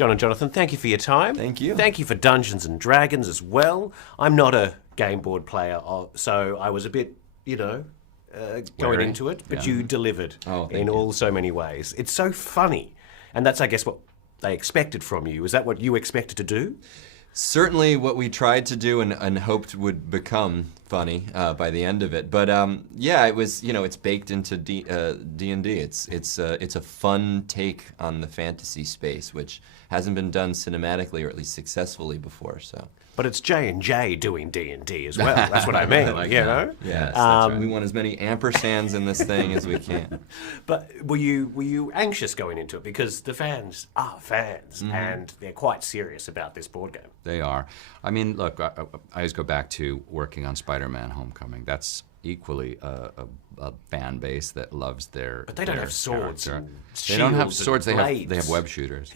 John and Jonathan, thank you for your time. Thank you. Thank you for Dungeons and Dragons as well. I'm not a game board player, so I was a bit, going into it, but you delivered in all so many ways. It's so funny, and that's, I guess, what they expected from you. Is that what you expected to do? Certainly what we tried to do and hoped would become funny by the end of it. But it was, it's baked into D&D. It's a fun take on the fantasy space, which hasn't been done cinematically or at least successfully before. So. But it's J&J doing D&D as well. That's what I mean, know? Yes, that's right. We want as many ampersands in this thing as we can. But were you anxious going into it? Because the fans are fans, and they're quite serious about this board game. They are. I mean, look, I always go back to working on Spider-Man Homecoming. That's equally a fan base that loves their But they don't have swords and They don't have shields swords, and they have blades. web shooters.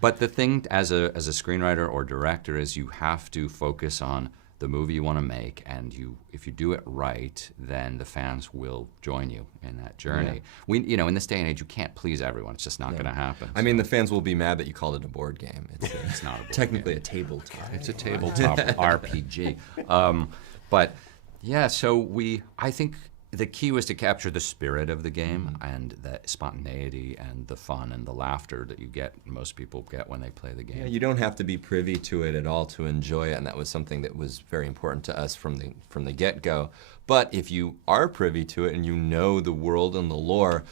But the thing as a screenwriter or director is you have to focus on the movie you want to make, and if you do it right, then the fans will join you in that journey. Yeah. In this day and age, you can't please everyone. It's just not going to happen. I mean, the fans will be mad that you called it a board game. It's not a board technically game. a tabletop. It's a tabletop RPG. But yeah, so I think the key was to capture the spirit of the game and the spontaneity and the fun and the laughter that most people get when they play the game. Yeah, you don't have to be privy to it at all to enjoy it, and that was something that was very important to us from the get-go. But if you are privy to it and you know the world and the lore,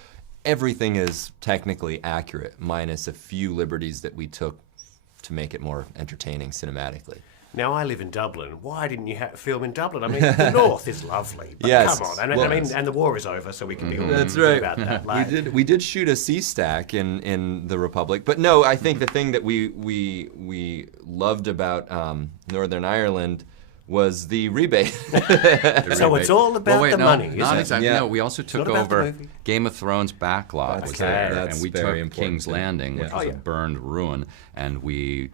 everything is technically accurate, minus a few liberties that we took to make it more entertaining cinematically. Now, I live in Dublin. Why didn't you film in Dublin? I mean, the north is lovely, but Yes. come on. And the war is over, so we can be all That's right. about that. Like, We did shoot a sea stack in the Republic, but no, I think the thing that we loved about Northern Ireland was the rebate. So it's all about the money, not isn't exactly. it? No, we also took not about the over movie. Game of Thrones backlot was there, that's and we very took important King's too. Landing, which Yeah. was a burned ruin, and we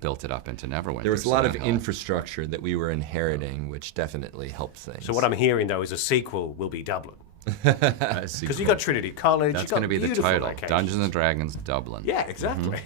built it up into Neverwinter. There was a lot of that helped. infrastructure that we were inheriting, which definitely helped things. So what I'm hearing, though, is a sequel will be Dublin. A Because sequel. you got Trinity College. That's going going to be the title, Dungeons and Dragons Dublin. Yeah, exactly.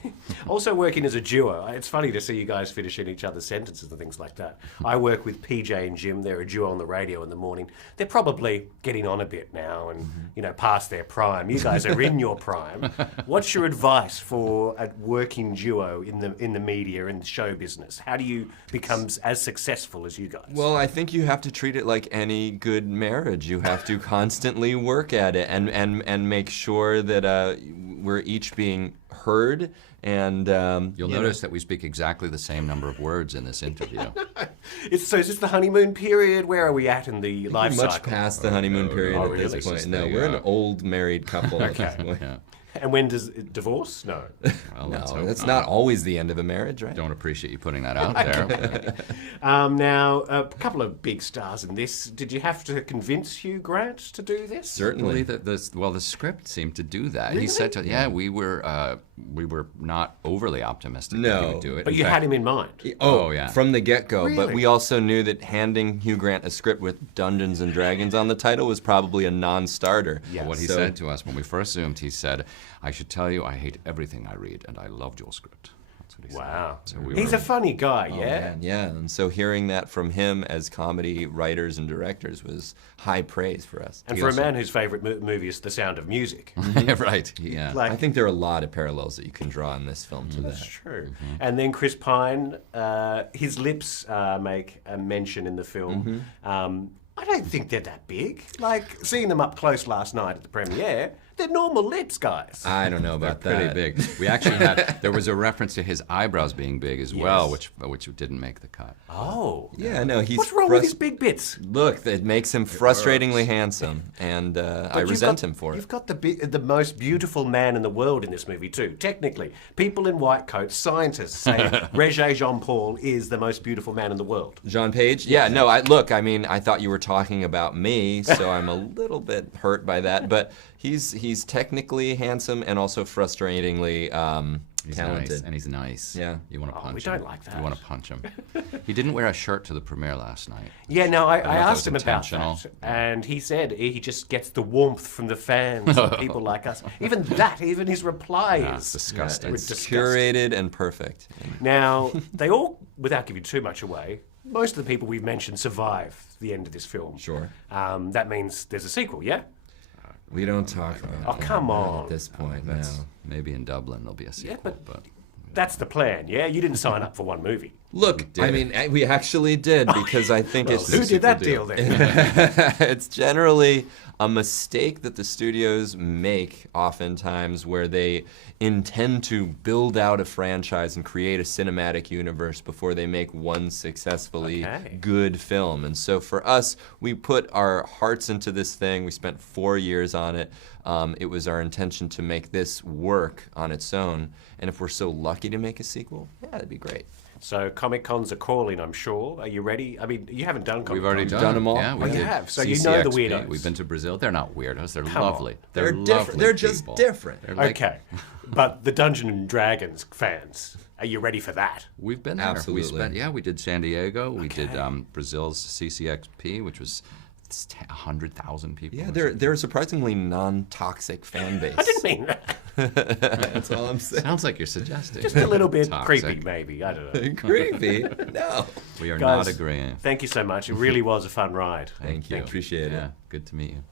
Also working as a duo. It's funny to see you guys finishing each other's sentences and things like that. I work with PJ and Jim. They're a duo on the radio in the morning. They're probably getting on a bit now and past their prime. You guys are in your prime. What's your advice for a working duo in the media and show business? How do you become as successful as you guys? Well, I think you have to treat it like any good marriage. You have to constantly work at it and make sure that we're each being heard. And You'll notice that we speak exactly the same number of words in this interview. is this the honeymoon period? Where are we at in the life much cycle? past the honeymoon period no, at really? this point. Since No, they, we're an old married couple at this point. Yeah. And when does divorce? No. Well, let's No, hope that's not. not always the end of a marriage, right? Don't appreciate you putting that out there. Now, a couple of big stars in this. Did you have to convince Hugh Grant to do this? Certainly. The script seemed to do that. He said, we were not overly optimistic that he No. would do it. But In you fact, had him in mind. Oh, yeah. From the get-go. But Really? we also knew that handing Hugh Grant a script with Dungeons and Dragons on the title was probably a non-starter. Yeah. What he So- said to us when we first zoomed, he said, I should tell you, I hate everything I read, and I loved your script. That's what he Wow. said. So we He's were- a funny guy, yeah? Man, yeah, and so hearing that from him as comedy writers and directors was high praise for us. And He for a also- man whose favourite movie is The Sound of Music. Yeah, right. Yeah. Like- I think there are a lot of parallels that you can draw in this film to That's that. true. And then Chris Pine, his lips make a mention in the film. I don't think they're that big. Like, seeing them up close last night at the premiere, they're normal lips, guys. I don't know They're about pretty that. big. We actually there was a reference to his eyebrows being big as well, Yes. which didn't make the cut. Oh. Yeah, no, he's What's wrong with his big bits? Look, it makes him frustratingly handsome, and I But resent him for it. You've got the most beautiful man in the world in this movie too. Technically, people in white coats, scientists say Regé Jean-Paul is the most beautiful man in the world. John Page? Yeah, no, I thought you were talking about me, so I'm a little bit hurt by that, but he's technically handsome and also frustratingly He's talented. nice, and he's nice. Yeah. You want to punch him. we don't like that. You want to punch him. He didn't wear a shirt to the premiere last night. Yeah, no, I know if that asked was him about intentional. that, and he said he just gets the warmth from the fans and people like us. Even that, even his replies. It's disgusting. were It's disgusting. curated and perfect. Now, they all, without giving too much away, most of the people we've mentioned survive the end of this film. Sure. That means there's a sequel, yeah? We don't talk about Oh, come it on. at this point now. Maybe in Dublin there'll be a sequel. but that's the plan, yeah? You didn't sign up for one movie. Look, I mean, we actually did because I think it's Who did that deal then? it's generally a mistake that the studios make oftentimes where they intend to build out a franchise and create a cinematic universe before they make one successfully Okay. good film. And so for us, we put our hearts into this thing. We spent 4 years on it. It was our intention to make this work on its own. And if we're so lucky to make a sequel, yeah, that'd be great. So Comic-Cons are calling, I'm sure. Are you ready? I mean, you haven't done Comic-Con. We've already done them all? Yeah, we Oh, you did. have? So you know the CCXP. weirdos. We've been to Brazil. They're not weirdos. They're Come on. lovely. They're lovely different. They're just people. different. They're like, Okay, but the Dungeons and Dragons fans, are you ready for that? We've been there. Absolutely. We did San Diego. We did Brazil's CCXP, which was 100,000 people. Yeah, or they're a surprisingly non-toxic fan base. I didn't mean that. That's all I'm saying. Sounds like you're suggesting. Just a little bit Toxic. creepy, maybe. I don't know. Creepy. No. We are Guys, not agreeing. Thank you so much. It really was a fun ride. Thank you. Appreciate it. Yeah, good to meet you.